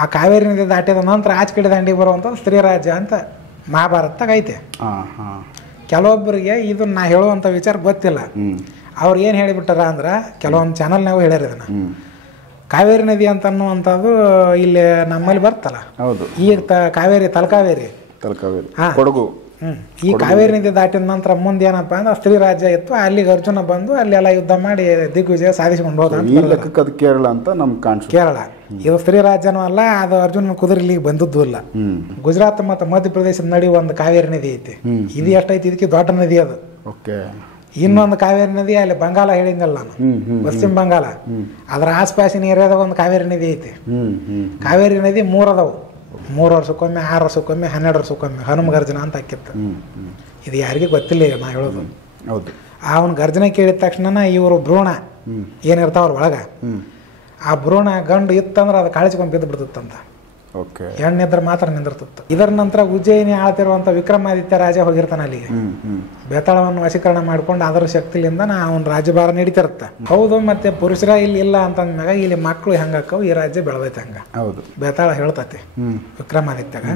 ಆ ಕಾವೇರಿ ನದಿ ದಾಟಿದ ನಂತರ ಆಚೆ ಕಡೆ ದಂಡಿಗೆ ಬರುವಂಥದ್ದು ಸ್ತ್ರೀ ರಾಜ್ಯ ಅಂತ ಮಹಾಭಾರತದಾಗ ಐತೆ. ಕೆಲವೊಬ್ಬರಿಗೆ ಇದು ನಾ ಹೇಳುವಂಥ ವಿಚಾರ ಗೊತ್ತಿಲ್ಲ. ಅವ್ರು ಏನು ಹೇಳಿಬಿಟ್ಟಾರ ಅಂದ್ರೆ ಕೆಲವೊಂದು ಚಾನಲ್ನಾಗೂ ಹೇಳ್ಯಾರ ಇದನ್ನು. ಕಾವೇರಿ ನದಿ ಅಂತ ಅನ್ನುವಂಥದ್ದು ಇಲ್ಲಿ ನಮ್ಮಲ್ಲಿ ಬರ್ತಲ್ಲ, ಈಗ ಕಾವೇರಿ ತಲಕಾವೇರಿ ಕೊಡಗು. ಈ ಕಾವೇರಿ ನದಿ ದಾಟಿದ ನಂತರ ಮುಂದೆ ಏನಪ್ಪ ಅಂದ್ರೆ ಸ್ತ್ರೀ ರಾಜ್ಯ ಇತ್ತು. ಅಲ್ಲಿಗೆ ಅರ್ಜುನ ಬಂದು ಅಲ್ಲೆಲ್ಲ ಯುದ್ಧ ಮಾಡಿ ದಿಗ್ವಿಜಯ ಸಾಧಿಸಿಕೊಂಡು ಹೋದ. ಕೇರಳ ಅಂತ ನಮ್ಗೆ ಕಾಣಿಸ್. ಕೇರಳ ಇದು ಸ್ತ್ರೀ ರಾಜ್ಯನೂ ಅಲ್ಲ, ಅದು ಅರ್ಜುನ ಕುದುರೆ ಇಲ್ಲಿಗೆ ಬಂದದ್ದು ಇಲ್ಲ. ಗುಜರಾತ್ ಮತ್ತು ಮಧ್ಯಪ್ರದೇಶದ ನಡಿ ಒಂದು ಕಾವೇರಿ ನದಿ ಐತಿ. ಇದು ಎಷ್ಟೈತಿ, ಇದಕ್ಕೆ ದೊಡ್ಡ ನದಿ ಅದು. ಇನ್ನೊಂದು ಕಾವೇರಿ ನದಿ ಅಲ್ಲಿ ಬಂಗಾಲ ಹೇಳಿದ್ನಲ್ಲ ನಾನು, ಪಶ್ಚಿಮ ಬಂಗಾಲ, ಅದರ ಆಸ್ಪಾಸಿನ ಏರಿಯಾದಾಗ ಒಂದು ಕಾವೇರಿ ನದಿ ಐತಿ. ಕಾವೇರಿ ನದಿ 3 ಅದಾವು, 3 ವರ್ಷಕ್ಕೊಮ್ಮೆ, 6 ವರ್ಷಕ್ಕೊಮ್ಮೆ, 12 ವರ್ಷಕ್ಕೊಮ್ಮೆ ಹನುಮ ಗರ್ಜನ ಅಂತ ಹಾಕಿತ್ತು. ಇದು ಯಾರಿಗೆ ಗೊತ್ತಿಲ್ಲ ಈಗ ನಾ ಹೇಳೋದು. ಅವನ ಗರ್ಜನೆ ಕೇಳಿದ ತಕ್ಷಣ ಇವರು ಭ್ರೂಣ ಏನಿರ್ತಾವ್ರ ಒಳಗ, ಆ ಭ್ರೂಣ ಗಂಡು ಇತ್ತಂದ್ರೆ ಅದು ಕಾಳಿಸ್ಕೊಂಡು ಬಿದ್ದು ಬಿಡ್ತಿತ್ತಂತ. ಹೆಣ್ಣಿದ್ರೆ ಮಾತ್ರ ನಿಂದಿರ್ತಿತ್ತು. ಇದರ ನಂತರ ಉಜ್ಜಯಿನಿ ಆಳ್ತಿರುವಂಥ ವಿಕ್ರಮಾದಿತ್ಯ ರಾಜ ಹೋಗಿರ್ತಾನೆ ಅಲ್ಲಿಗೆ. ಬೇತಾಳವನ್ನು ವಶೀಕರಣ ಮಾಡ್ಕೊಂಡು ಅದರ ಶಕ್ತಿಲಿಂದ ಅವನ ರಾಜ್ಯಭಾರ ನಡೀತಿರುತ್ತೆ. ಹೌದು, ಮತ್ತೆ ಪುರುಷರ ಇಲ್ಲಿ ಇಲ್ಲ ಅಂತಂದ್ಮ್ಯಾಗ ಇಲ್ಲಿ ಮಕ್ಕಳು ಹೆಂಗಾಕವು, ಈ ರಾಜ್ಯ ಬೆಳೆದೈತೆ ಹಂಗ. ಬೇತಾಳ ಹೇಳ್ತತಿ ವಿಕ್ರಮಾದಿತ್ಯಗ.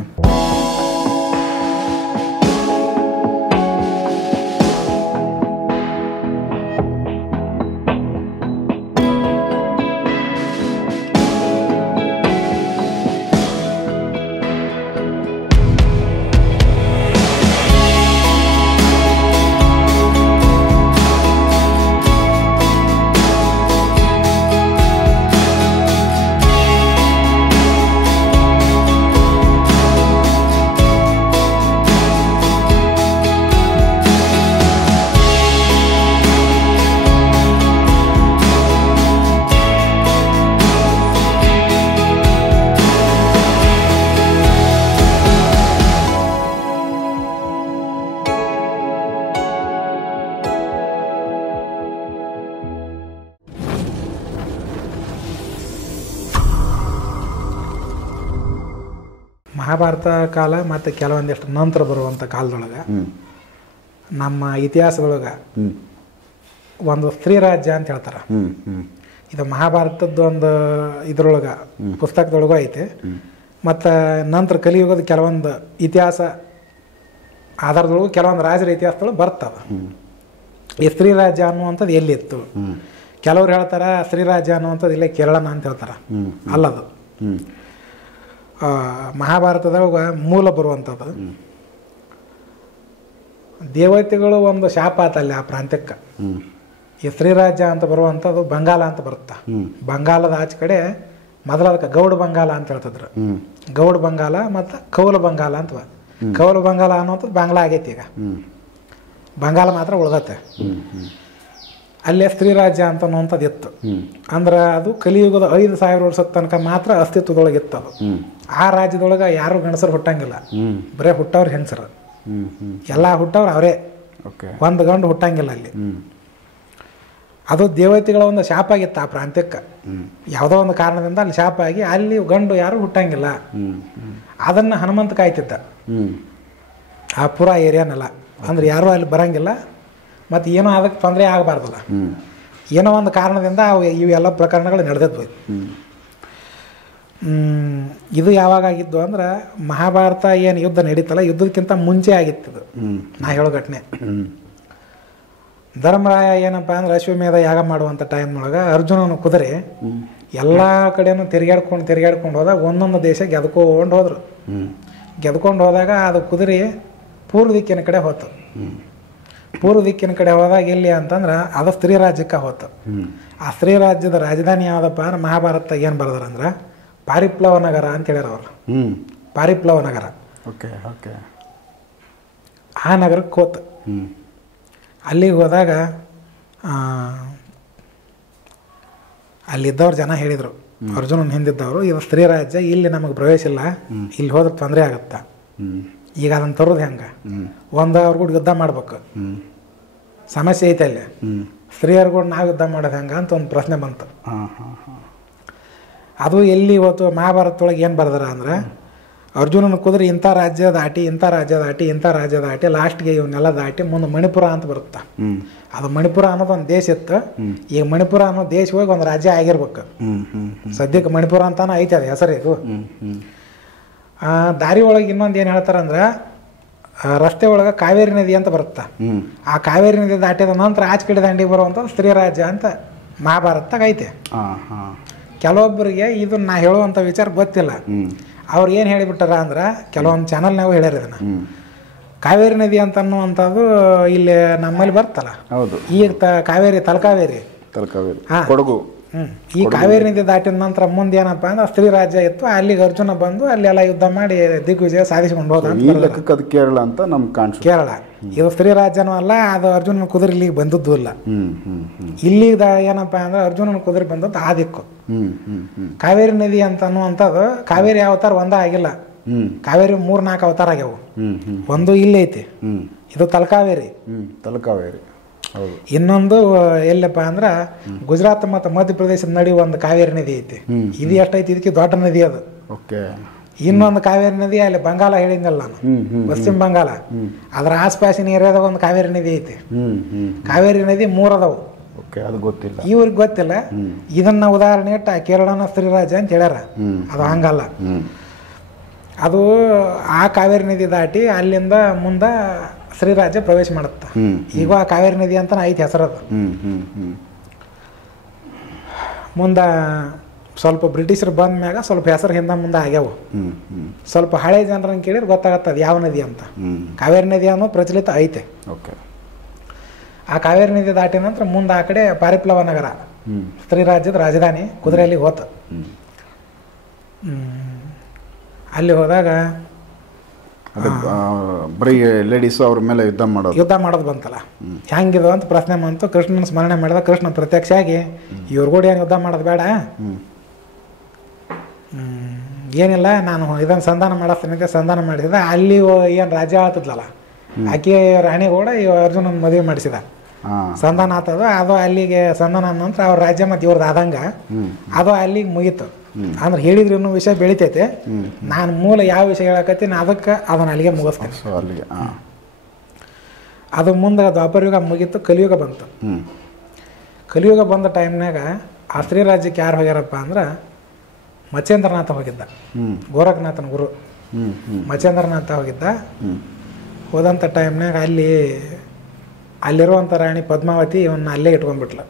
ಮಹಾಭಾರತ ಕಾಲ ಮತ್ತು ಕೆಲವೊಂದಿಷ್ಟು ನಂತರ ಬರುವಂಥ ಕಾಲದೊಳಗೆ ನಮ್ಮ ಇತಿಹಾಸದೊಳಗೆ ಒಂದು ಸ್ತ್ರೀ ರಾಜ್ಯ ಅಂತ ಹೇಳ್ತಾರೆ. ಇದು ಮಹಾಭಾರತದ್ದು ಒಂದು ಇದ್ರೊಳಗೆ ಪುಸ್ತಕದೊಳಗೂ ಐತೆ. ಮತ್ತು ನಂತರ ಕಲಿಯುಗದ ಕೆಲವೊಂದು ಇತಿಹಾಸ ಆಧಾರದೊಳಗೂ ಕೆಲವೊಂದು ರಾಜರ ಇತಿಹಾಸದೊಳಗೆ ಬರ್ತವೆ. ಈ ಸ್ತ್ರೀ ರಾಜ್ಯ ಅನ್ನುವಂಥದ್ದು ಎಲ್ಲಿತ್ತು? ಕೆಲವ್ರು ಹೇಳ್ತಾರೆ ಸ್ತ್ರೀ ರಾಜ್ಯ ಅನ್ನುವಂಥದ್ದು ಇಲ್ಲೇ ಕೇರಳನ ಅಂತ ಹೇಳ್ತಾರೆ. ಅಲ್ಲದು ಮಹಾಭಾರತದೊಳಗೆ ಮೂಲ ಬರುವಂಥದ್ದು. ದೇವತೆಗಳು ಒಂದು ಶಾಪ ಆತಲ್ಲಿ ಆ ಪ್ರಾಂತ್ಯಕ್ಕೆ. ಈ ಸ್ತ್ರೀ ರಾಜ್ಯ ಅಂತ ಬರುವಂಥದ್ದು ಬಂಗಾಲ ಅಂತ ಬರುತ್ತೆ. ಬಂಗಾಲದ ಆಚೆ ಕಡೆ ಮೊದಲು ಅದಕ್ಕೆ ಗೌಡ ಬಂಗಾಲ ಅಂತ ಹೇಳ್ತಿದ್ರು. ಗೌಡ ಬಂಗಾಲ ಮತ್ತು ಕೌಲ ಬಂಗಾಲ ಅಂತ. ಕೌಲ ಬಂಗಾಲ ಅನ್ನುವಂಥದ್ದು ಬಾಂಗ್ಲಾ ಆಗೈತಿ. ಈಗ ಬಂಗಾಲ ಮಾತ್ರ ಉಳ್ದತ್ತೆ. ಅಲ್ಲೇ ಸ್ತ್ರೀ ರಾಜ್ಯ ಅಂತ ಅನ್ನುವಂಥದ್ದು ಇತ್ತು. ಅಂದ್ರೆ ಅದು ಕಲಿಯುಗದ 5,000 ವರ್ಷದ ತನಕ ಮಾತ್ರ ಅಸ್ತಿತ್ವದೊಳಗಿತ್ತು ಅದು. ಆ ರಾಜ್ಯದೊಳಗೆ ಯಾರು ಗಂಡಸರು ಹುಟ್ಟಂಗಿಲ್ಲ, ಬರೇ ಹುಟ್ಟವ್ರು ಹೆಂಗಸರು. ಎಲ್ಲ ಹುಟ್ಟವ್ರು ಅವರೇ, ಒಂದು ಗಂಡು ಹುಟ್ಟಂಗಿಲ್ಲ ಅಲ್ಲಿ. ಅದು ದೇವತೆಗಳ ಒಂದು ಶಾಪ ಆಗಿತ್ತು ಆ ಪ್ರಾಂತ್ಯಕ್ಕೆ. ಯಾವುದೋ ಒಂದು ಕಾರಣದಿಂದ ಅಲ್ಲಿ ಶಾಪ ಆಗಿ ಅಲ್ಲಿ ಗಂಡು ಯಾರು ಹುಟ್ಟಂಗಿಲ್ಲ. ಅದನ್ನು ಹನುಮಂತ ಕಾಯ್ತಿದ್ದ ಆ ಪೂರಾ ಏರಿಯಾನೆಲ್ಲ. ಅಂದ್ರೆ ಯಾರೂ ಅಲ್ಲಿ ಬರಂಗಿಲ್ಲ, ಮತ್ತು ಏನೋ ಅದಕ್ಕೆ ತೊಂದರೆ ಆಗಬಾರ್ದಲ್ಲ. ಏನೋ ಒಂದು ಕಾರಣದಿಂದ ಇವೆಲ್ಲ ಪ್ರಕರಣಗಳು ನಡೆದಿದ್ವು. ಇದು ಯಾವಾಗ ಆಗಿದ್ದು ಅಂದ್ರೆ ಮಹಾಭಾರತ ಏನು ಯುದ್ಧ ನಡೀತಲ್ಲ, ಯುದ್ಧಕ್ಕಿಂತ ಮುಂಚೆ ಆಗಿತ್ತು ನಾ ಹೇಳೋ ಘಟನೆ. ಧರ್ಮರಾಯ ಏನಪ್ಪ ಅಂದ್ರೆ ಅಶ್ವಮೇಧ ಯಾಗ ಮಾಡುವಂಥ ಟೈಮ್ನೊಳಗೆ ಅರ್ಜುನನ ಕುದುರೆ ಎಲ್ಲ ಕಡೆನೂ ತಿರುಗಾಡ್ಕೊಂಡು ಹೋದಾಗ ಒಂದೊಂದು ದೇಶ ಗೆದ್ಕೊಂಡು ಹೋದ್ರು. ಗೆದ್ಕೊಂಡು ಹೋದಾಗ ಅದು ಕುದುರೆ ಪೂರ್ವ ದಿಕ್ಕಿನ ಕಡೆ ಹೋತು. ಪೂರ್ವ ದಿಕ್ಕಿನ ಕಡೆ ಹೋದಾಗ ಎಲ್ಲಿ ಅಂತಂದ್ರೆ ಅದು ಸ್ತ್ರೀ ರಾಜ್ಯಕ್ಕೆ ಹೋತು. ಆ ಸ್ತ್ರೀ ರಾಜ್ಯದ ರಾಜಧಾನಿ ಯಾವುದಪ್ಪ ಅಂದ್ರೆ ಮಹಾಭಾರತ ಏನು ಬರ್ದಾರಂದ್ರೆ ಪಾರಿಪ್ಲವ ನಗರ ಅಂತ ಹೇಳ್ಯಾರ ಅವರು. ಪಾರಿಪ್ಲವ ನಗರ. ಆ ನಗರಕ್ಕೆ ಹೋತು. ಅಲ್ಲಿಗೆ ಹೋದಾಗ ಅಲ್ಲಿದ್ದವ್ರು ಜನ ಹೇಳಿದರು, ಅರ್ಜುನನ ಹಿಂದಿದ್ದವರು, ಇದು ಸ್ತ್ರೀ ರಾಜ್ಯ, ಇಲ್ಲಿ ನಮಗೆ ಪ್ರವೇಶ ಇಲ್ಲ, ಇಲ್ಲಿ ಹೋದ್ರೆ ತೊಂದರೆ ಆಗತ್ತ. ಈಗ ಅದನ್ನು ತರೋದು ಹೆಂಗೆ? ಅವ್ರಿಗೂ ಯುದ್ಧ ಮಾಡ್ಬೇಕು, ಸಮಸ್ಯೆ ಐತೆ ಅಲ್ಲಿ. ಸ್ತ್ರೀಯರ್ಗೂ ನಾವು ಯುದ್ಧ ಮಾಡೋದು ಹೆಂಗೆ ಅಂತ ಒಂದು ಪ್ರಶ್ನೆ ಬಂತು. ಅದು ಎಲ್ಲಿ ಇವತ್ತು ಮಹಾಭಾರತದೊಳಗೆ ಏನು ಬರ್ದಾರ ಅಂದ್ರೆ ಅರ್ಜುನನ ಕುದುರೆ ಇಂಥ ರಾಜ್ಯ ದಾಟಿ ಇಂಥ ರಾಜ್ಯ ದಾಟಿ ಇಂಥ ರಾಜ್ಯ ದಾಟಿ ಲಾಸ್ಟ್ಗೆ ಇವನ್ನೆಲ್ಲ ದಾಟಿ ಮುಂದೆ ಮಣಿಪುರ ಅಂತ ಬರುತ್ತೆ. ಅದು ಮಣಿಪುರ ಅನ್ನೋದು ಒಂದು ದೇಶ ಇತ್ತು. ಈಗ ಮಣಿಪುರ ಅನ್ನೋ ದೇಶ ಹೋಗಿ ಒಂದು ರಾಜ್ಯ ಆಗಿರ್ಬೇಕು. ಸದ್ಯಕ್ಕೆ ಮಣಿಪುರ ಅಂತಾನೆ ಐತೆ ಅದು ಹೆಸರು. ಇದು ದಾರಿ ಒಳಗೆ ಇನ್ನೊಂದು ಏನು ಹೇಳ್ತಾರಂದ್ರೆ, ರಸ್ತೆ ಒಳಗೆ ಕಾವೇರಿ ನದಿ ಅಂತ ಬರುತ್ತೆ. ಆ ಕಾವೇರಿ ನದಿ ದಾಟಿದ ನಂತರ ಆಚೆ ಕಡೆ ದಂಡಿಗೆ ಬರುವಂಥದ್ದು ಸ್ತ್ರೀ ರಾಜ್ಯ ಅಂತ ಮಹಾಭಾರತದಾಗ ಐತೆ. ಕೆಲವೊಬ್ಬರಿಗೆ ಇದನ್ನ ನಾ ಹೇಳುವಂಥ ವಿಚಾರ ಗೊತ್ತಿಲ್ಲ. ಅವ್ರು ಏನು ಹೇಳಿಬಿಟ್ಟಾರ ಅಂದ್ರೆ, ಕೆಲವೊಂದು ಚಾನಲ್ನಾಗೂ ಹೇಳ್ಯಾರ ಇದನ್ನು. ಕಾವೇರಿ ನದಿ ಅಂತ ಅನ್ನುವಂಥದ್ದು ಇಲ್ಲಿ ನಮ್ಮಲ್ಲಿ ಬರ್ತಲ್ಲ, ಈಗ ಕಾವೇರಿ ತಲಕಾವೇರಿ ಕೊಡಗು. ಈ ಕಾವೇರಿ ನದಿ ದಾಟಿದ ನಂತರ ಮುಂದೆ ಏನಪ್ಪ ಅಂದ್ರೆ ಸ್ತ್ರೀ ರಾಜ್ಯ ಇತ್ತು. ಅಲ್ಲಿಗೆ ಅರ್ಜುನ ಬಂದು ಅಲ್ಲೆಲ್ಲ ಯುದ್ಧ ಮಾಡಿ ದಿಗ್ವಿಜಯ ಸಾಧಿಸಿಕೊಂಡು ಹೋದ. ಕೇರಳ ಅಂತ ನಮ್ಗೆ ಕಾಣಿಸ್. ಕೇರಳ ಇದು ಸ್ತ್ರೀ ರಾಜ್ಯನೂ ಅಲ್ಲ, ಅದು ಅರ್ಜುನನ ಕುದುರೆ ಇಲ್ಲಿಗೆ ಬಂದದ್ದು ಇಲ್ಲ. ಇಲ್ಲಿಗ ಏನಪ್ಪ ಅಂದ್ರೆ ಅರ್ಜುನನ ಕುದುರೆ ಬಂದದ್ದು ಆ ದಿಕ್ಕು. ಕಾವೇರಿ ನದಿ ಅಂತ ಅನ್ನುವಂಥದ್ದು ಕಾವೇರಿ ಅವತಾರ ಒಂದ ಆಗಿಲ್ಲ. ಕಾವೇರಿ 3-4 ಅವತಾರ ಆಗ್ಯಾವು. ಒಂದು ಇಲ್ಲಿ ಐತಿ, ಇದು ತಲಕಾವೇರಿ. ಇನ್ನೊಂದು ಎಲ್ಲಪ್ಪ ಅಂದ್ರೆ ಗುಜರಾತ್ ಮತ್ತು ಮಧ್ಯಪ್ರದೇಶದ ನಡಿ ಒಂದು ಕಾವೇರಿ ನದಿ ಐತಿ. ಇದು ಎಷ್ಟೈತಿ, ಇದಕ್ಕೆ ದೊಡ್ಡ ನದಿ ಅದು. ಇನ್ನೊಂದು ಕಾವೇರಿ ನದಿ ಅಲ್ಲಿ ಬಂಗಾಲ ಹೇಳಿದ್ನಲ್ಲ ನಾನು, ಪಶ್ಚಿಮ ಬಂಗಾಲ, ಅದರ ಆಸ್ಪಾಸಿನ ಏರಿಯಾದಾಗ ಒಂದು ಕಾವೇರಿ ನದಿ ಐತಿ. ಕಾವೇರಿ ನದಿ 3 ಅದಾವು. ಇವ್ರಿಗೆ ಗೊತ್ತಿಲ್ಲ. ಇದನ್ನ ಉದಾಹರಣೆ ಇಟ್ಟು ಕೇರಳನ ಸ್ತ್ರೀ ರಾಜ್ಯ ಅಂತ ಹೇಳ್ಯಾರ. ಅದು ಹಂಗಲ್ಲ. ಅದು ಆ ಕಾವೇರಿ ನದಿ ದಾಟಿ ಅಲ್ಲಿಂದ ಮುಂದೆ ಶ್ರೀರಾಜ್ಯ ಪ್ರವೇಶ ಮಾಡುತ್ತ. ಈಗ ಆ ಕಾವೇರಿ ನದಿ ಅಂತ ಐತಿ ಹೆಸರದು. ಮುಂದೆ ಸ್ವಲ್ಪ ಬ್ರಿಟಿಷರು ಬಂದ ಮ್ಯಾಗ ಸ್ವಲ್ಪ ಹೆಸರು ಹಿಂದೆ ಮುಂದೆ ಆಗ್ಯಾವು. ಸ್ವಲ್ಪ ಹಳೆ ಜನರನ್ನ ಕೇಳಿದ್ರೆ ಗೊತ್ತಾಗತ್ತದ ಯಾವ ನದಿ ಅಂತ. ಕಾವೇರಿ ನದಿ ಅನ್ನೋ ಪ್ರಚಲಿತ ಐತೆ. ಆ ಕಾವೇರಿ ನದಿ ದಾಟಿದ ನಂತರ ಮುಂದೆ ಆ ಕಡೆ ಪಾರಿಪ್ಲವ ನಗರ, ಸ್ತ್ರೀ ರಾಜ್ಯದ ರಾಜಧಾನಿ, ಕುದುರೆಯಲ್ಲಿ ಹೋತ. ಅಲ್ಲಿ ಹೋದಾಗ ಬರೀ ಲೇಡೀಸು ಅವ್ರ ಮೇಲೆ ಯುದ್ಧ ಮಾಡೋದು ಬಂತಲ್ಲ. ಹೆಂಗಿದು ಅಂತ ಪ್ರಶ್ನೆ ಬಂತು. ಕೃಷ್ಣನ ಸ್ಮರಣೆ ಮಾಡಿದ. ಕೃಷ್ಣ ಪ್ರತ್ಯಕ್ಷ ಆಗಿ ಇವ್ರ ಕೂಡ ಏನು ಯುದ್ಧ ಮಾಡೋದು ಬೇಡ, ಏನಿಲ್ಲ, ನಾನು ಇದನ್ನು ಸಂಧಾನ ಮಾಡಿಸ್ತೀನಿ ಸಂಧಾನ ಮಾಡಿಸಿದ. ಅಲ್ಲಿ ಏನು ರಾಜ್ಯ ಆತದ್ಲಲ್ಲ, ಆಕೆ ರಾಣಿ ಕೂಡ ಅರ್ಜುನನ ಮದುವೆ ಮಾಡಿಸಿದ. ಸಂಧಾನ ಆತದ. ಅದು ಅಲ್ಲಿಗೆ ಸಂಧಾನ ನಂತರ ಅವ್ರ ರಾಜ್ಯ ಮತ್ತು ಇವ್ರದ್ದು ಆದಂಗ ಅದು ಅಲ್ಲಿಗೆ ಮುಗೀತು. ಅಂದ್ರೆ ಹೇಳಿದ್ರೆ ಇನ್ನೂ ವಿಷಯ ಬೆಳಿತೈತೆ. ನಾನು ಮೂಲ ಯಾವ ವಿಷಯ ಹೇಳಕತ್ತೀನಿ ಅದಕ್ಕೆ ಅದನ್ನ ಅಲ್ಲಿಗೆ ಮುಗಿಸ್ತೇನೆ. ಅದು ಮುಂದೆ ದ್ವಾಪರಯುಗ ಮುಗೀತು, ಕಲಿಯುಗ ಬಂತು. ಕಲಿಯುಗ ಬಂದ ಟೈಮ್ನಾಗ ಆ ಸ್ತ್ರೀ ರಾಜ್ಯಕ್ಕೆ ಯಾರು ಹೋಗ್ಯಾರಪ್ಪ ಅಂದ್ರೆ ಮಚೇಂದ್ರನಾಥ ಹೋಗಿದ್ದ. ಗೋರಖನಾಥನ ಗುರು ಮಚೇಂದ್ರನಾಥ ಹೋಗಿದ್ದ. ಹೋದಂಥ ಟೈಮ್ನಾಗ ಅಲ್ಲಿರುವಂಥ ರಾಣಿ ಪದ್ಮಾವತಿ ಇವನ್ನ ಅಲ್ಲೇ ಇಟ್ಕೊಂಡ್ಬಿಟ್ಲು.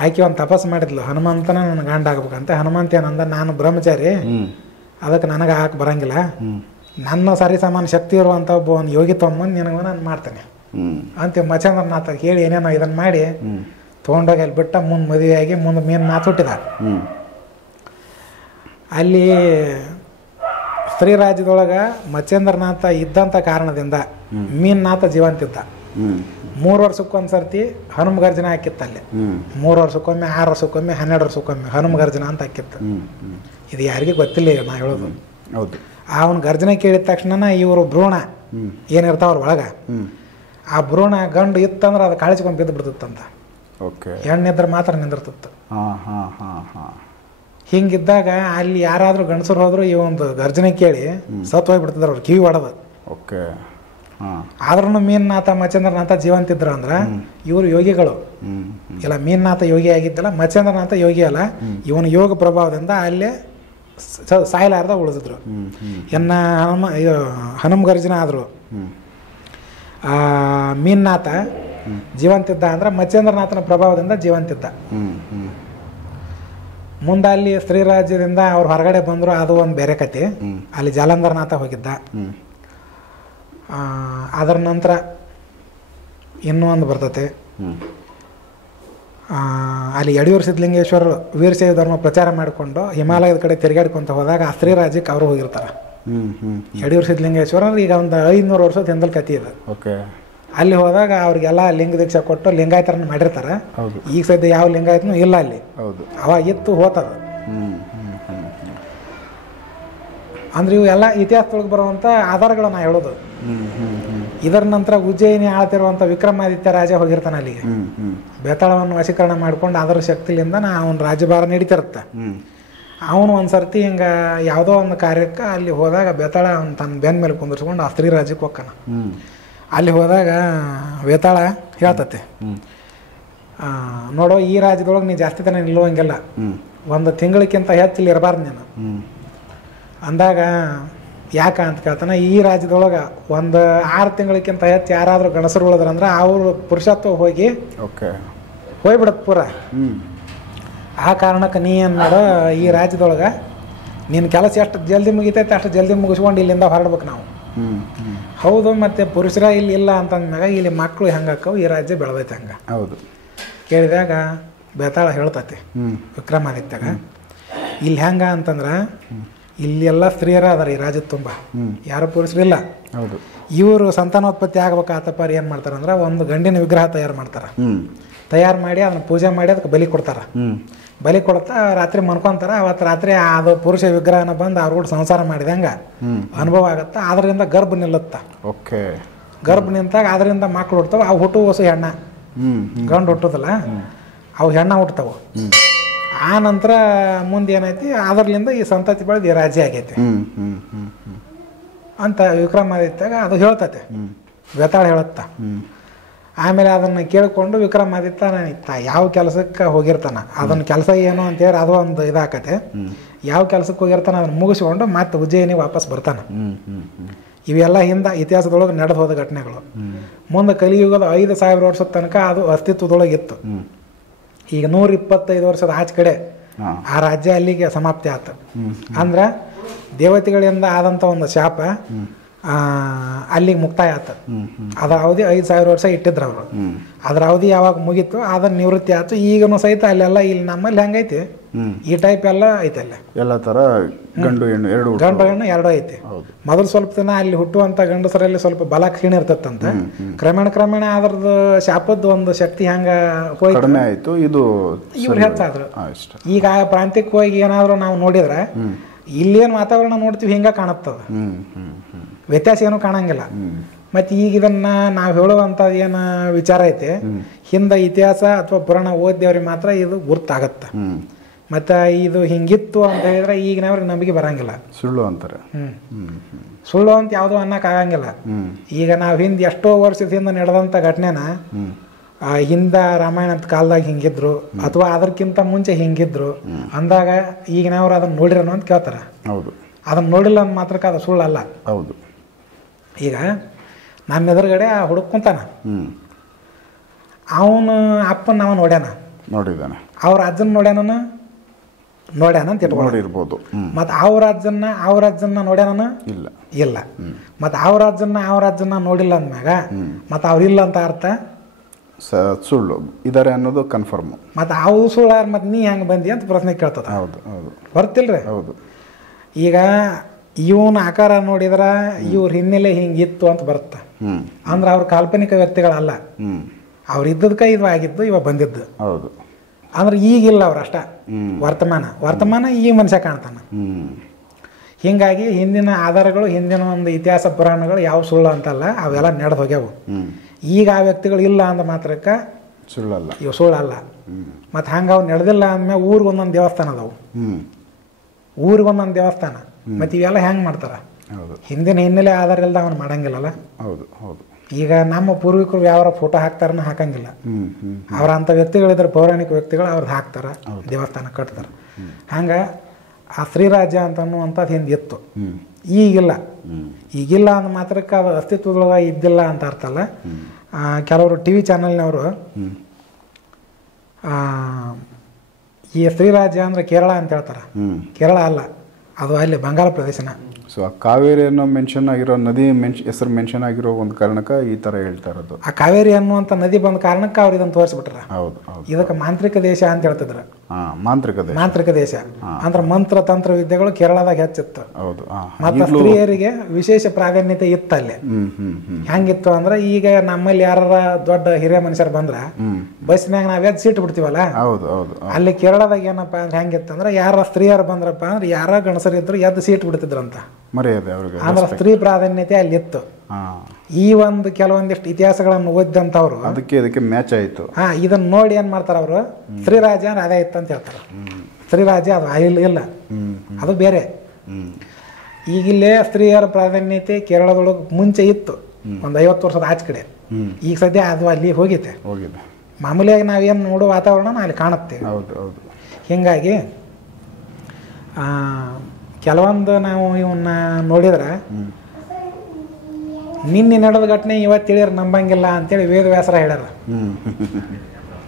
ಆಕೆ ಒಂದು ತಪಸ್ಸು ಮಾಡಿದ್ಲು, ಹನುಮಂತನ ನನ್ನ ಗಂಡ ಆಗ್ಬೇಕಂತ. ಹನುಮಂತ ಏನಂದ, ನಾನು ಬ್ರಹ್ಮಚಾರಿ, ಅದಕ್ಕೆ ನನಗೆ ಹಾಕಿ ಬರಂಗಿಲ್ಲ, ನನ್ನ ಸರಿ ಸಮಾನ ಶಕ್ತಿ ಇರುವಂಥ ಒಬ್ಬ ಒಂದು ಯೋಗಿ ತೊಗೊಂಬಂದು ನಿನಗೆ ನಾನು ಮಾಡ್ತೇನೆ ಅಂತ ಮಚೇಂದ್ರನಾಥ ಹೇಳಿ ಏನೇನೋ ಇದನ್ನು ಮಾಡಿ ತೊಗೊಂಡೋಗಿ ಅಲ್ಲಿ ಬಿಟ್ಟ. ಮುಂದೆ ಮದುವೆಯಾಗಿ ಮುಂದೆ ಮೀನುನಾಥ ಹುಟ್ಟಿದ. ಅಲ್ಲಿ ಸ್ತ್ರೀ ರಾಜ್ಯದೊಳಗೆ ಮಚೇಂದ್ರನಾಥ ಇದ್ದಂಥ ಕಾರಣದಿಂದ ಮೀನುನಾಥ ಜೀವಂತಿದ್ದ. 3 ವರ್ಷಕ್ಕೊಂದ್ಸರ್ತಿ ಹನುಮಗರ್ಜನ ಹಾಕಿತ್ತಲ್ಲಿ. 3 ವರ್ಷಕ್ಕೊಮ್ಮೆ, 6 ವರ್ಷಕ್ಕೊಮ್ಮೆ, 12 ವರ್ಷಕ್ಕೊಮ್ಮೆ ಹನುಮಗರ್ಜನ ಅಂತ ಹಾಕಿತ್ತು. ಇದು ಯಾರಿಗೆ ಗೊತ್ತಿಲ್ಲ ನಾ ಹೇಳೋದು. ಅವನ ಗರ್ಜನೆ ಕೇಳಿದ ತಕ್ಷಣ ಇವರು ಭ್ರೂಣ ಏನಿರ್ತಾವ್ರ ಒಳಗ, ಆ ಭ್ರೂಣ ಗಂಡು ಇತ್ತಂದ್ರೆ ಅದು ಕಾಳಿಸ್ಕೊಂಡು ಬಿದ್ದು ಬಿಡ್ತಿತ್ತಂತ. ಹೆಣ್ಣಿದ್ರೆ ಮಾತ್ರ ನಿಂದಿರ್ತಿತ್ತು. ಹಿಂಗಿದ್ದಾಗ ಅಲ್ಲಿ ಯಾರಾದ್ರೂ ಗಂಡಸರು ಹೋದ್ರು ಈ ಒಂದು ಗರ್ಜನೆ ಕೇಳಿ ಸತ್ತು ಹೋಗ್ಬಿಡ್ತಿದ್ರು ಅವ್ರು, ಕಿವಿ ಹೊಡೆದ. ಆದ್ರೂ ಮೀನುನಾಥ ಮಚೇಂದ್ರನಾಥ ಜೀವಂತಿದ್ರು ಅಂದ್ರೆ ಇವರು ಯೋಗಿಗಳು. ಇಲ್ಲ, ಮೀನುನಾಥ ಯೋಗಿ ಆಗಿದ್ದಲ್ಲ, ಮಚೇಂದ್ರನಾಥ ಯೋಗಿ ಅಲ್ಲ. ಇವನ ಯೋಗ ಪ್ರಭಾವದಿಂದ ಅಲ್ಲೇ ಸಾಯಲಾರ್ದ ಉಳಿದಿದ್ರು. ಎನ್ನ ಹನುಮಗರ್ಜನ ಆದ್ರು. ಮೀನುನಾಥ ಜೀವಂತಿದ್ದ ಅಂದ್ರೆ ಮಚೇಂದ್ರನಾಥನ ಪ್ರಭಾವದಿಂದ ಜೀವಂತಿದ್ದ. ಮುಂದೆ ಅಲ್ಲಿ ಸ್ತ್ರೀ ರಾಜ್ಯದಿಂದ ಅವ್ರು ಹೊರಗಡೆ ಬಂದರು, ಅದು ಒಂದು ಬೇರೆ ಕತೆ. ಅಲ್ಲಿ ಜಾಲಂಧರನಾಥ ಹೋಗಿದ್ದ. ಅದರ ನಂತರ ಇನ್ನೂ ಒಂದು ಬರ್ತತೆ. ಅಲ್ಲಿ ಯಡಿಯೂರು ಸಿದ್ಧಲಿಂಗೇಶ್ವರರು ವೀರಶೈವ ಧರ್ಮ ಪ್ರಚಾರ ಮಾಡಿಕೊಂಡು ಹಿಮಾಲಯದ ಕಡೆ ತಿರುಗಾಡ್ಕೊಂತ ಹೋದಾಗ ಆ ಸ್ತ್ರೀ ರಾಜ್ಯಕ್ಕೆ ಅವರು ಹೋಗಿರ್ತಾರೆ. ಯಡಿಯೂರು ಸಿದ್ಧಲಿಂಗೇಶ್ವರ ಈಗ ಒಂದು 500 ವರ್ಷದ ಹಿಂದಲ್ ಕತೆ ಇದೆ. ಅಲ್ಲಿ ಹೋದಾಗ ಅವ್ರಿಗೆಲ್ಲ ಲಿಂಗ ದೀಕ್ಷೆ ಕೊಟ್ಟು ಲಿಂಗಾಯತರನ್ನ ಮಾಡಿರ್ತಾರೆ. ಈಗ ಸದ್ಯ ಯಾವ ಲಿಂಗಾಯತನೂ ಇಲ್ಲ ಅಲ್ಲಿ. ಅವಾಗ ಇತ್ತು ಹೋತದ. ಅಂದ್ರೆ ಇವು ಎಲ್ಲ ಇತಿಹಾಸದೊಳಗೆ ಬರುವಂಥ ಆಧಾರಗಳನ್ನ ಹೇಳೋದು. ಇದರ ನಂತರ ಉಜ್ಜಯಿನಿ ಆಳ್ತಿರುವಂಥ ವಿಕ್ರಮಾದಿತ್ಯ ರಾಜ ಹೋಗಿರ್ತಾನೆ ಅಲ್ಲಿಗೆ. ಬೇತಾಳವನ್ನು ವಶೀಕರಣ ಮಾಡ್ಕೊಂಡು ಅದರ ಶಕ್ತಿಲಿಂದ ಅವನ ರಾಜ್ಯಭಾರ ನಡೀತಿರುತ್ತೆ. ಅವನು ಒಂದು ಸರ್ತಿ ಹಿಂಗೆ ಯಾವುದೋ ಒಂದು ಕಾರ್ಯಕ್ಕೆ ಅಲ್ಲಿ ಹೋದಾಗ ಬೇತಾಳ ಅವ್ನು ತನ್ನ ಬೆನ್ನ ಮೇಲೆ ಕುಂದಿರ್ಸ್ಕೊಂಡು ಆ ಸ್ತ್ರೀ ರಾಜ್ಯಕ್ಕೆ ಹೋಗ್ತಾನ. ಅಲ್ಲಿ ಹೋದಾಗ ಬೇತಾಳ ಹೇಳ್ತತೆ, ನೋಡೋ ಈ ರಾಜ್ಯದೊಳಗೆ ನೀ ಜಾಸ್ತಿ ತನ ನಿಲ್ಲುವಂಗಿಲ್ಲ, ಒಂದು ತಿಂಗಳಿಗಿಂತ ಹೆಚ್ಚು ಇಲ್ಲಿ ಇರಬಾರ್ದು ನೀನು ಅಂದಾಗ. ಯಾಕೆ ಅಂತ ಕೇಳ್ತಾನೆ, ಈ ರಾಜ್ಯದೊಳಗೆ ಒಂದು 6 ತಿಂಗಳಿಗಿಂತ ಹೆಚ್ಚು ಯಾರಾದರೂ ಗಣಸರು ಉಳಿದ್ರಂದ್ರೆ ಅವರು ಪುರುಷತ್ವ ಹೋಗ್ಬಿಡತ್ತೆ ಪೂರ. ಆ ಕಾರಣಕ್ಕೆ ನೀ ಏನು ಮಾಡೋ, ಈ ರಾಜ್ಯದೊಳಗೆ ನಿನ್ನ ಕೆಲಸ ಎಷ್ಟು ಜಲ್ದಿ ಮುಗಿತೈತೆ ಅಷ್ಟು ಜಲ್ದಿ ಮುಗಿಸ್ಕೊಂಡು ಇಲ್ಲಿಂದ ಹೊರಡ್ಬೇಕು ನಾವು. ಹೌದು, ಮತ್ತು ಪುರುಷರ ಇಲ್ಲಿ ಇಲ್ಲ ಅಂತಂದ್ಮ್ಯಾಗ ಇಲ್ಲಿ ಮಕ್ಕಳು ಹೆಂಗಾಕವು, ಈ ರಾಜ್ಯ ಬೆಳೆದೈತೆ ಹಂಗೆ. ಹೌದು ಕೇಳಿದಾಗ ಬೇತಾಳ ಹೇಳ್ತತಿ ವಿಕ್ರಮಾದಿತ್ಯಾಗ, ಇಲ್ಲಿ ಹೆಂಗ ಅಂತಂದ್ರೆ ಇಲ್ಲಿ ಎಲ್ಲ ಸ್ತ್ರೀಯರ ಅದಾರ ಈ ರಾಜ್ಯದ ತುಂಬ, ಯಾರು ಪುರುಷರಿಲ್ಲ. ಹೌದು, ಇವರು ಸಂತಾನೋತ್ಪತ್ತಿ ಆಗ್ಬೇಕಾತಪ್ಪ ಏನು ಮಾಡ್ತಾರಂದ್ರೆ ಒಂದು ಗಂಡಿನ ವಿಗ್ರಹ ತಯಾರು ಮಾಡ್ತಾರೆ. ತಯಾರು ಮಾಡಿ ಅದನ್ನ ಪೂಜೆ ಮಾಡಿ ಅದಕ್ಕೆ ಬಲಿ ಕೊಡ್ತಾರೆ. ಬಲಿ ಕೊಡ್ತಾ ರಾತ್ರಿ ಮನ್ಕೊಂತಾರ. ಅವತ್ತು ರಾತ್ರಿ ಅದು ಪುರುಷ ವಿಗ್ರಹನ ಬಂದು ಅವ್ರ ಕೂಡ ಸಂಸಾರ ಮಾಡಿದಂಗೆ ಅನುಭವ ಆಗುತ್ತೆ. ಅದರಿಂದ ಗರ್ಭ ನಿಲ್ಲುತ್ತ. ಓಕೆ, ಗರ್ಭ ನಿಂತಾಗ ಅದರಿಂದ ಮಕ್ಳು ಹುಡ್ತಾವ. ಅವು ಹುಟ್ಟು ಹೊಸ ಹೆಣ್ಣ, ಗಂಡು ಹುಟ್ಟುದಲ್ಲ, ಅವು ಹೆಣ್ಣ ಹುಡ್ತಾವ. ಆ ನಂತರ ಮುಂದೆ ಏನೈತಿ, ಅದರ್ಲಿಂದ ಈ ಸಂತತಿ ಬೆಳೆದು ಈ ರಾಜ್ಯ ಆಗೈತಿ ಅಂತ ವಿಕ್ರಮಾದಿತ್ಯಾಗ ಅದು ಹೇಳ್ತತೆ. ಬೇತಾಳ ಹೇಳುತ್ತ. ಆಮೇಲೆ ಅದನ್ನು ಕೇಳಿಕೊಂಡು ವಿಕ್ರಮಾದಿತ್ಯ ಯಾವ ಕೆಲಸಕ್ಕೆ ಹೋಗಿರ್ತಾನ, ಅದನ್ನ ಕೆಲಸ ಏನು ಅಂತೇಳಿ ಅದು ಒಂದು ಇದಾಕತೆ. ಯಾವ ಕೆಲಸಕ್ಕೆ ಹೋಗಿರ್ತಾನ ಅದನ್ನ ಮುಗಿಸ್ಕೊಂಡು ಮತ್ತೆ ಉಜ್ಜಯಿನಿ ವಾಪಸ್ ಬರ್ತಾನೆ. ಇವೆಲ್ಲ ಹಿಂದೆ ಇತಿಹಾಸದೊಳಗೆ ನಡೆದು ಹೋದ ಘಟನೆಗಳು. ಮುಂದೆ ಕಲಿಯುಗದ 5,000 ವರ್ಷದ ತನಕ ಅದು ಅಸ್ತಿತ್ವದೊಳಗಿತ್ತು. ಈಗ 125 ವರ್ಷದ ಆಚೆ ಕಡೆ ಆ ರಾಜ್ಯ ಅಲ್ಲಿಗೆ ಸಮಾಪ್ತಿ ಆಯ್ತು. ಅಂದ್ರೆ ದೇವತೆಗಳಿಂದ ಆದಂಥ ಒಂದು ಶಾಪ ಅಲ್ಲಿಗೆ ಮುಕ್ತಾಯ ಆಯ್ತು. ಅದರ ಅವಧಿ 5,000 ವರ್ಷ ಇಟ್ಟಿದ್ರು ಅವರು. ಅದ್ರ ಅವಧಿ ಯಾವಾಗ ಮುಗೀತು ಅದನ್ನ ನಿವೃತ್ತಿ ಆಯ್ತು. ಈಗನೂ ಸಹಿತ ಅಲ್ಲೆಲ್ಲ ಇಲ್ಲಿ ನಮ್ಮಲ್ಲಿ ಹೆಂಗೈತಿ ಈ ಟೈಪ್ ಎಲ್ಲ ಐತೆ. ಅಲ್ಲೇ ಎಲ್ಲ ತರ ಗಂಡು ಹೆಣ್ಣು ಎರಡು ಐತಿ. ಮೊದಲು ಸ್ವಲ್ಪ ದಿನ ಅಲ್ಲಿ ಹುಟ್ಟುವಂತ ಗಂಡಸರಲ್ಲಿ ಸ್ವಲ್ಪ ಬಲ ಕ್ಷೀಣ ಇರ್ತದಂತ. ಕ್ರಮೇಣ ಅದ್ರದ್ದು ಶಾಪದ ಒಂದು ಶಕ್ತಿ ಹೆಂಗ ಹೋಯ್ತು, ಇದು ಇವ್ರು ಹೆಚ್ಚಾದ್ರು. ಈಗ ಆ ಪ್ರಾಂತ್ಯಕ್ಕೆ ಹೋಗಿ ಏನಾದ್ರು ನಾವು ನೋಡಿದ್ರೆ ಇಲ್ಲೇನು ವಾತಾವರಣ ನೋಡ್ತೀವಿ ಹಿಂಗ ಕಾಣತ್ತದ, ವ್ಯತ್ಯಾಸ ಏನು ಕಾಣಂಗಿಲ್ಲ. ಮತ್ತು ಈಗ ಇದನ್ನ ನಾವು ಹೇಳುವಂಥದ್ದು ಏನು ವಿಚಾರ ಐತೆ, ಹಿಂದೆ ಇತಿಹಾಸ ಅಥವಾ ಪುರಾಣ ಓದಿದವ್ರಿಗೆ ಮಾತ್ರ ಇದು ಗುರ್ತಾಗತ್ತೆ. ಮತ್ತು ಇದು ಹಿಂಗಿತ್ತು ಅಂತ ಹೇಳಿದ್ರೆ ಈಗಿನವ್ರಿಗೆ ನಂಬಿಕೆ ಬರಂಗಿಲ್ಲ, ಸುಳ್ಳು ಅಂತಾರೆ. ಸುಳ್ಳು ಅಂತ ಯಾವುದೂ ಅನ್ನಕ್ಕಾಗಂಗಿಲ್ಲ. ಈಗ ನಾವು ಹಿಂದೆ ಎಷ್ಟೋ ವರ್ಷದ ಹಿಂದೆ ನಡೆದಂಥ ಘಟನೆನ ಹಿಂದೆ ರಾಮಾಯಣದ ಕಾಲದಾಗ ಹಿಂಗಿದ್ರು ಅಥವಾ ಅದಕ್ಕಿಂತ ಮುಂಚೆ ಹಿಂಗಿದ್ರು ಅಂದಾಗ ಈಗಿನವ್ರು ಅದನ್ನ ನೋಡಿರನು ಅಂತ ಕೇಳ್ತಾರೆ. ಹೌದು, ಅದನ್ನ ನೋಡಿಲ್ಲ ಅಂದ ಮಾತ್ರಕ್ಕೆ ಅದು ಸುಳ್ಳಲ್ಲ. ಹೌದು, ಈಗ ನಮ್ಮ ಎದುರುಗಡೆ ಹುಡುಕೊಂತಾನ, ಅವನು ಅಪ್ಪನ ಅವ ನೋಡಿದಾನೆ, ಅವ್ರ ಅಜ್ಜನ ನೋಡ್ಯಾನ ಅಂತ ಇಟ್ಕೊಂಡಿರ್ಬೋದು. ಮತ್ತು ಅವ್ರ ಅಜ್ಜನ್ನ ನೋಡ್ಯಾನ ಇಲ್ಲ. ಮತ್ತು ಅವ್ರ ಅಜ್ಜನ್ನ ನೋಡಿಲ್ಲ ಅಂದ್ಮ್ಯಾಗ ಮತ್ತು ಅವ್ರಿಲ್ಲ ಅಂತ ಅರ್ಥ ಸುಳ್ಳು ಇದಾರೆ ಅನ್ನೋದು ಕನ್ಫರ್ಮ್. ಮತ್ತು ಅವು ಸುಳ್ಳಾರ ಮತ್ತು ನೀ ಹೆಂಗೆ ಬಂದಿ ಅಂತ ಪ್ರಶ್ನೆ ಕೇಳ್ತದ. ಹೌದು ಹೌದು, ಬರ್ತಿಲ್ರಿ. ಹೌದು, ಈಗ ಇವನ ಆಕಾರ ನೋಡಿದ್ರ ಇವ್ರ ಹಿನ್ನೆಲೆ ಹಿಂಗಿತ್ತು ಅಂತ ಬರುತ್ತೆ. ಅಂದ್ರೆ ಅವ್ರ ಕಾಲ್ಪನಿಕ ವ್ಯಕ್ತಿಗಳಲ್ಲ, ಅವ್ರ ಇದ್ದದಕ್ಕೆ ಇದು ಆಗಿದ್ದು ಇವಾಗ ಬಂದಿದ್ದು. ಹೌದು, ಅಂದ್ರೆ ಈಗಿಲ್ಲ ಅವ್ರಷ್ಟ. ವರ್ತಮಾನ ಈ ಮನುಷ್ಯ ಕಾಣ್ತಾನ. ಹಿಂಗಾಗಿ ಹಿಂದಿನ ಆಧಾರಗಳು, ಹಿಂದಿನ ಒಂದು ಇತಿಹಾಸ ಪುರಾಣಗಳು ಯಾವ ಸುಳ್ಳು ಅಂತಲ್ಲ, ಅವೆಲ್ಲ ನಡೆದು ಹೋಗ್ಯಾವು. ಈಗ ಆ ವ್ಯಕ್ತಿಗಳು ಇಲ್ಲ ಅಂದ ಮಾತ್ರಕ್ಕೆ ಸುಳ್ಳಲ್ಲ, ಇವು ಸುಳ್ಳಲ್ಲ. ಮತ್ತು ಹಂಗೆ ಅವು ನಡೆದಿಲ್ಲ ಅಂದ್ಮೇಲೆ ಊರಿಗೊಂದೊಂದು ದೇವಸ್ಥಾನ ಅದಾವು, ಊರಿಗೊಂದೊಂದು ದೇವಸ್ಥಾನ. ಮತ್ತು ಇವೆಲ್ಲ ಹೆಂಗೆ ಮಾಡ್ತಾರ, ಹಿಂದಿನ ಹಿನ್ನೆಲೆ ಆಧಾರ ಇಲ್ದ ಅವನು ಮಾಡಂಗಿಲ್ಲಲ್ಲ. ಹೌದು ಹೌದು. ಈಗ ನಮ್ಮ ಪೂರ್ವಿಕರು ಯಾವ ಫೋಟೋ ಹಾಕ್ತಾರನ್ನ ಹಾಕಂಗಿಲ್ಲ. ಅವ್ರ ಅಂಥ ವ್ಯಕ್ತಿಗಳಿದ್ರೆ ಪೌರಾಣಿಕ ವ್ಯಕ್ತಿಗಳು ಅವ್ರದ್ದು ಹಾಕ್ತಾರ, ದೇವಸ್ಥಾನ ಕಟ್ತಾರೆ. ಹಂಗೆ ಆ ಶ್ರೀರಾಜ್ಯ ಅಂತ ಅನ್ನುವಂಥದ್ದು ಹಿಂದೆ ಇತ್ತು, ಈಗಿಲ್ಲ ಅಂದ ಮಾತ್ರಕ್ಕೆ ಅದು ಅಸ್ತಿತ್ವದೊಳಗೆ ಇದ್ದಿಲ್ಲ ಅಂತ ಅರ್ಥ ಅಲ್ಲ. ಕೆಲವರು TV ಚಾನಲ್ನವರು ಈ ಶ್ರೀರಾಜ್ಯ ಅಂದ್ರೆ ಕೇರಳ ಅಂತ ಹೇಳ್ತಾರೆ. ಕೇರಳ ಅಲ್ಲ, ಅದು ಅಲ್ಲಿ ಬಂಗಾಳ ಪ್ರದೇಶನ. ಸೊ ಆ ಕಾವೇರಿ ಅನ್ನೋ ಮೆನ್ಷನ್ ಆಗಿರೋ ನದಿ ಹೆಸರು ಮೆನ್ಷನ್ ಆಗಿರೋ ಒಂದು ಕಾರಣಕ್ಕೆ ಈ ತರ ಹೇಳ್ತಾ ಇರೋದು. ಆ ಕಾವೇರಿ ಅನ್ನುವಂಥ ನದಿ ಬಂದ ಕಾರಣಕ್ಕೆ ಅವ್ರು ಇದನ್ನು ತೋರಿಸ್ಬಿಟ್ರ. ಹೌದು, ಇದಕ್ಕೆ ಮಾಂತ್ರಿಕ ದೇಶ ಅಂತ ಹೇಳ್ತಿದ್ರು. ಮಾಂತ್ರಿಕ ದೇಶ ಅಂದ್ರೆ ಮಂತ್ರ ತಂತ್ರ ವಿದ್ಯೆಗಳು ಕೇರಳದಾಗ ಹೆಚ್ಚಿತ್ತು. ಹೌದು, ಮತ್ತೆ ಸ್ತ್ರೀಯರಿಗೆ ವಿಶೇಷ ಪ್ರಾಧಾನ್ಯತೆ ಇತ್ತು ಅಲ್ಲಿ. ಹೆಂಗಿತ್ತು ಅಂದ್ರೆ ಈಗ ನಮ್ಮಲ್ಲಿ ಯಾರ ದೊಡ್ಡ ಹಿರಿಯ ಮನುಷ್ಯರು ಬಂದ್ರ ಬಸ್ನಾಗ ನಾವ್ ಎದ್ದು ಸೀಟ್ ಬಿಡ್ತೀವಲ್ಲ, ಅಲ್ಲಿ ಕೇರಳದಾಗ ಏನಪ್ಪಾ ಅಂದ್ರೆ ಹೆಂಗಿತ್ತು ಅಂದ್ರೆ ಯಾರ ಸ್ತ್ರೀಯರು ಬಂದ್ರಪ್ಪ ಅಂದ್ರೆ ಯಾರ ಗಣಸರು ಇದ್ರು ಎದ್ದು ಸೀಟ್ ಬಿಡ್ತಿದ್ರಂತ. ಅಂದ್ರೆ ಸ್ತ್ರೀ ಪ್ರಾಧಾನ್ಯತೆ ಅಲ್ಲಿ ಇತ್ತು. ಈ ಒಂದು ಕೆಲವೊಂದಿಷ್ಟು ಇತಿಹಾಸಗಳನ್ನು ಓದಿದಂತವ್ರು ಅದಕ್ಕೆ ಮ್ಯಾಚ್ ಆಯ್ತು. ಇದನ್ನ ನೋಡಿ ಏನ್ ಮಾಡ್ತಾರ ಅವರು, ಶ್ರೀರಾಜ್ಯ ಅಂದ್ರೆ ಅದೇ ಇತ್ತು ಅಂತ ಹೇಳ್ತಾರ. ಸ್ತ್ರೀರಾಜ್ಯ ಅದು ಇಲ್ಲ ಅದು ಬೇರೆ. ಈಗಿಲ್ಲೇ ಸ್ತ್ರೀಯರ ಪ್ರಾಧಾನ್ಯತೆ ಕೇರಳದೊಳಗೆ ಮುಂಚೆ ಇತ್ತು, ಒಂದು 50 ವರ್ಷದ ಆಚೆ ಕಡೆ. ಈಗ ಸದ್ಯ ಅದು ಅಲ್ಲಿ ಹೋಗಿದೆ. ಮಾಮೂಲಿಯಾಗಿ ನಾವೇನು ನೋಡೋ ವಾತಾವರಣ ಅಲ್ಲಿ ಕಾಣುತ್ತೆ. ಹೀಗಾಗಿ ಕೆಲವೊಂದು ನಾವು ಇವನ್ನ ನೋಡಿದ್ರೆ ನಿನ್ನೆ ನಡೆದ ಘಟನೆ ಇವತ್ತು ಹೇಳಿದ್ರೆ ನಂಬಂಗಿಲ್ಲ ಅಂತೇಳಿ ವೇದವ್ಯಾಸರ ಹೇಳ್ಯಾರ.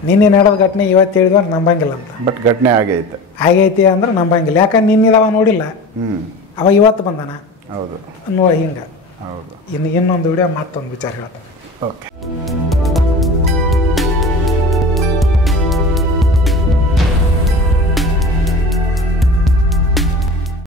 ನಿನ್ನೆ ನಡೆದ ಘಟನೆ ಇವತ್ತು ಹೇಳಿದ್ರೆ ನಂಬಂಗಿಲ್ಲ ಅಂತ. ಬಟ್ ಘಟನೆ ಆಗೈತಿ ಅಂದ್ರೆ ನಂಬಂಗಿಲ್ಲ. ಯಾಕಂದ್ರೆ ನಿನ್ನಿದವ ನೋಡಿಲ್ಲ, ಅವ ಇವತ್ತು ಬಂದಾನ ನೋಡಿ. ಹಿಂಗೆ ಇನ್ನೊಂದು ವಿಡಿಯೋ ಮತ್ತೊಂದು ವಿಚಾರ ಹೇಳ್ತಾನೆ. ಓಕೆ.